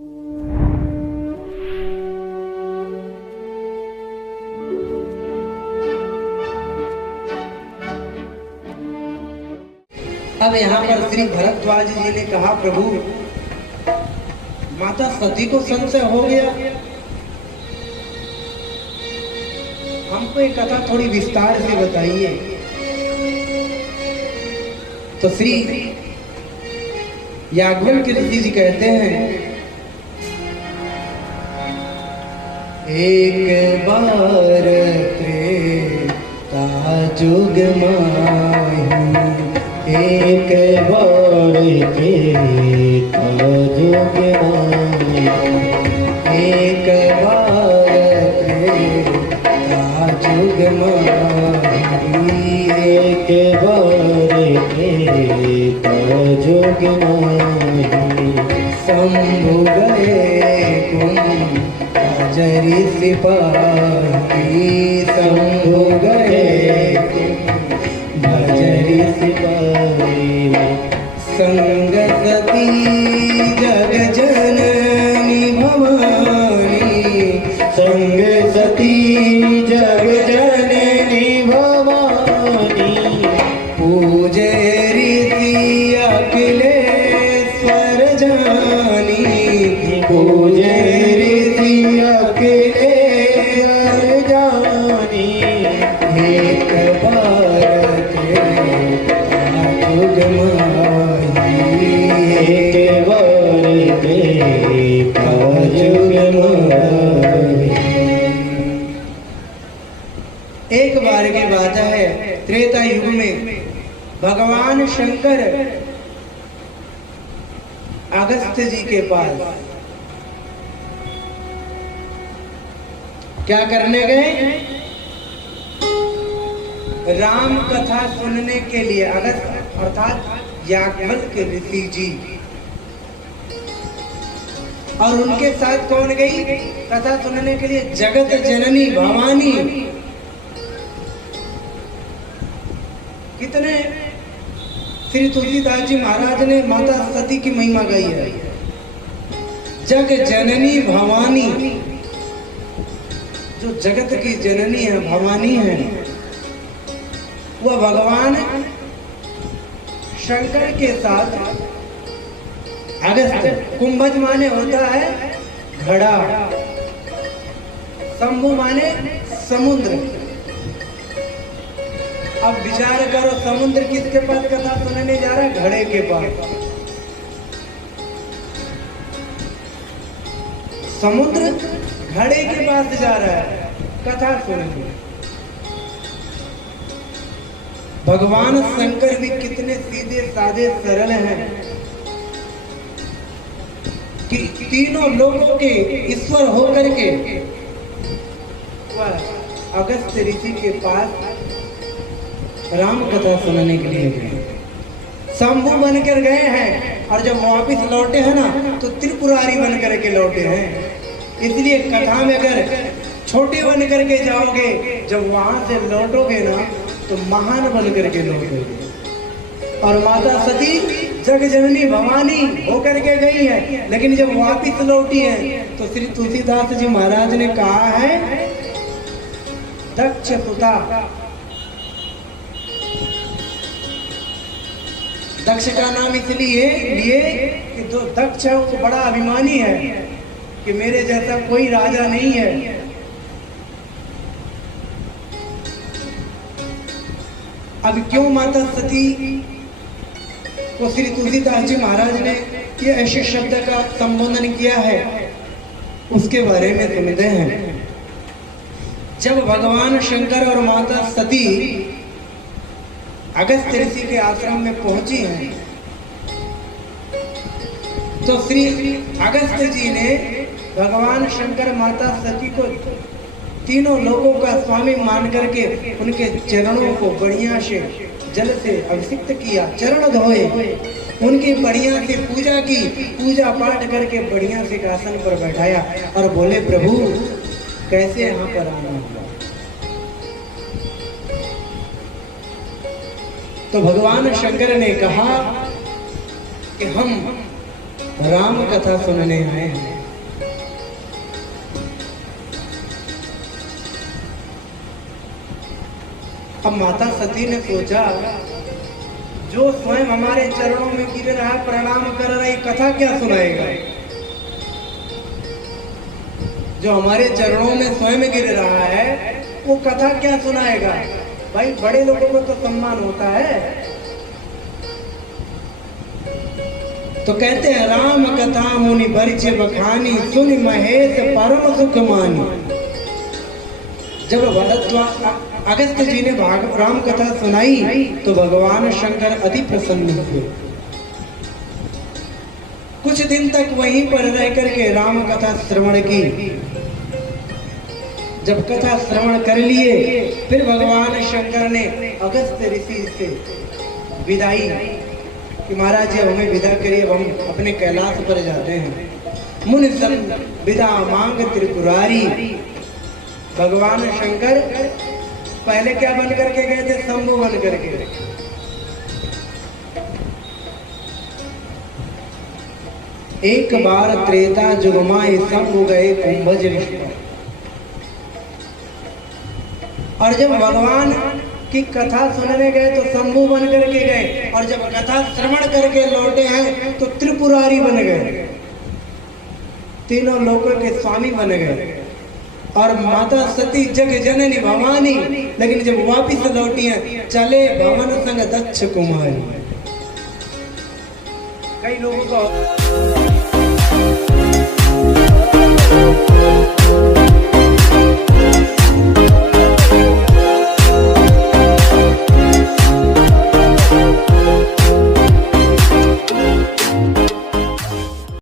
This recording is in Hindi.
अब यहाँ पर श्री भरद्वाज जी ने कहा, प्रभु माता सती को संशय हो गया, हमको एक कथा थोड़ी विस्तार से बताइए। तो श्री याज्ञवल्क्य ऋषि जी कहते हैं, एक बार त्रेता जुग माही, एक बार त्रेता जुग माही, एक बार त्रेता जुग माही, एक बार त्रेता जुग माही, शंभु गए तुम जरी सिपाही, शंभु गए भजरी सिपाही, संग सती जग जननी भवानी, संग सती जग जननी भवानी, पूजे रीति अखिलेश्वर जानी, पूजे एक बार की बात है, त्रेता युग में भगवान शंकर अगस्त्य जी के पास क्या करने गए? राम कथा सुनने के लिए। अगस्त अर्थात याज्ञवल्क्य ऋषि जी, और उनके साथ कौन गई कथा सुनने के लिए? जगत जननी भवानी। कितने श्री तुलसीदास जी महाराज ने माता सती की महिमा गाई है। जग जननी भवानी, जो जगत की जननी है, भवानी है, वह भगवान शंकर के साथ अगस्त, कुंभज माने होता है घड़ा, शंभु माने समुद्र। अब विचार करो, समुद्र किसके पास कथा सुनने जा रहा है? घड़े के पास। समुद्र घड़े के पास जा रहा है कथा सुनने। भगवान शंकर भी कितने सीधे साधे सरल हैं कि तीनों लोगों के ईश्वर होकर के वह अगस्त्य ऋषि के पास राम कथा सुनने के लिए गए। शंभु बनकर गए हैं, और जब वापिस लौटे हैं ना, तो त्रिपुरारी बन करके लौटे हैं। इसलिए कथा में अगर छोटे बन करके जाओगे, जब वहां से लौटोगे ना, तो महान बन करके लौटोगे। और माता सती जग जननी भवानी होकर के गई है, लेकिन जब वापिस लौटी है, तो श्री तुलसीदास जी महाराज ने कहा है, दक्ष सुता। दक्ष का नाम इसलिए लिए कि जो दक्ष है वो बड़ा अभिमानी है कि मेरे जैसा कोई राजा नहीं है। अब क्यों माता सती को श्री तुलसीदास जी महाराज ने ये ऐसे शब्द का संबोधन किया है, उसके बारे में सुनते हैं। जब भगवान शंकर और माता सती अगस्त्य ऋषि के आश्रम में पहुंची हैं, तो श्री अगस्त्य जी ने भगवान शंकर माता सती को तीनों लोगों का स्वामी मान करके उनके चरणों को बढ़िया से जल से अभिषिक्त किया, चरण धोए, उनकी बढ़िया से पूजा की, पूजा पाठ करके बढ़िया से आसन पर बैठाया और बोले, प्रभु कैसे यहाँ पर आना हुआ? तो भगवान शंकर ने कहा कि हम राम कथा सुनने आए हैं। अब माता सती ने सोचा, जो स्वयं हमारे चरणों में गिर रहा, प्रणाम कर रहा, कथा क्या सुनाएगा? जो हमारे चरणों में स्वयं गिर रहा है वो कथा क्या सुनाएगा? भाई बड़े लोगों को तो सम्मान होता है। तो कहते हैं, राम कथा मुनि बरिछ बखानी, सुनि महेश परम सुख मानी। जब अगस्त्य जी ने राम कथा सुनाई तो भगवान शंकर अति प्रसन्न हुए। कुछ दिन तक वहीं पर रह करके राम कथा श्रवण की। जब कथा श्रवण कर लिए, फिर भगवान शंकर ने अगस्त्य ऋषि से विदाई कि महाराज जी हमें विदा करिए, अब हम अपने कैलाश पर जाते हैं। मुनि सन विदा मांग त्रिपुरारी। भगवान शंकर पहले क्या बन करके गए थे? शंभु बन करके। एक बार त्रेता जुगमाए शंभु गए कुंभज ऋषि। और जब भगवान की कथा सुनने गए तो शंभु बन करके गए, और जब कथा श्रवण करके लौटे हैं तो त्रिपुरारी बन गए, तीनों लोगों के स्वामी बन गए। और माता सती जग जननी भवानी, लेकिन जब वापिस लौटी हैं चले भवन संग दक्ष कुमारी। कई लोगों को